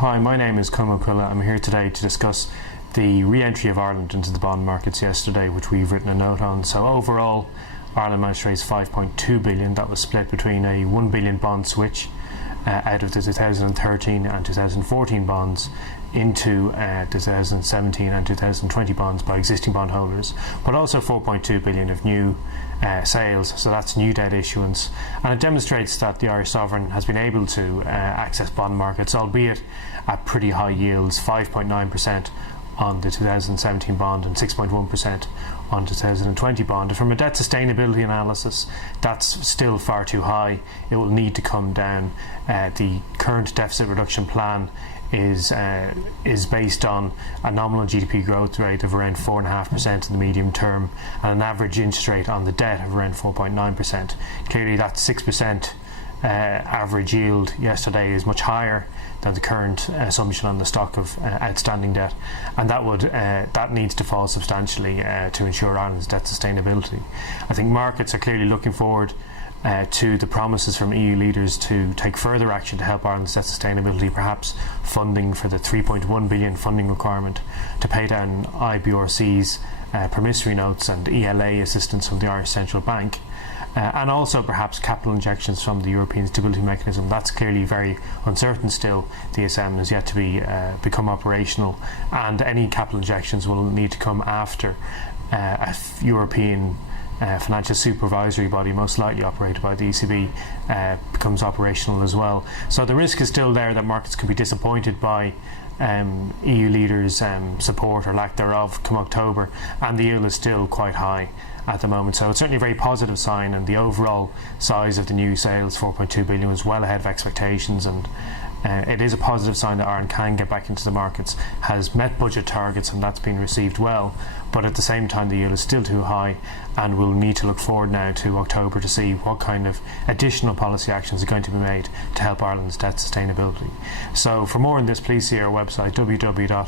Hi, my name is Conall Mac Coille. I'm here today to discuss the re-entry of Ireland into the bond markets yesterday, which we've written a note on. So overall, Ireland managed to raise 5.2 billion. That was split between a 1 billion bond switch out of the 2013 and 2014 bonds into 2017 and 2020 bonds by existing bondholders, but also 4.2 billion of new sales, so that's new debt issuance, and it demonstrates that the Irish sovereign has been able to access bond markets, albeit at pretty high yields, 5.9% on the 2017 bond and 6.1% on the 2020 bond. And from a debt sustainability analysis, that's still far too high. It will need to come down. The current deficit reduction plan is based on a nominal GDP growth rate of around 4.5% in the medium term and an average interest rate on the debt of around 4.9%. Clearly that 6% average yield yesterday is much higher than the current assumption on the stock of outstanding debt, and that needs to fall substantially to ensure Ireland's debt sustainability. I think markets are clearly looking forward to the promises from EU leaders to take further action to help Ireland's debt sustainability, perhaps funding for the 3.1 billion funding requirement to pay down IBRC's promissory notes and ELA assistance from the Irish Central Bank, and also perhaps capital injections from the European Stability Mechanism. That's clearly very uncertain still. The ESM has yet to become operational, and any capital injections will need to come after a European financial supervisory body, most likely operated by the ECB, becomes operational as well. So the risk is still there that markets could be disappointed by EU leaders' support or lack thereof come October, and the yield is still quite high at the moment. So it's certainly a very positive sign, and the overall size of the new sales, 4.2 billion, was well ahead of expectations, and it is a positive sign that Ireland can get back into the markets, has met budget targets, and that's been received well. But at the same time, the yield is still too high, and we'll need to look forward now to October to see what kind of additional policy actions are going to be made to help Ireland's debt sustainability. So for more on this, please see our website www.davy.ie.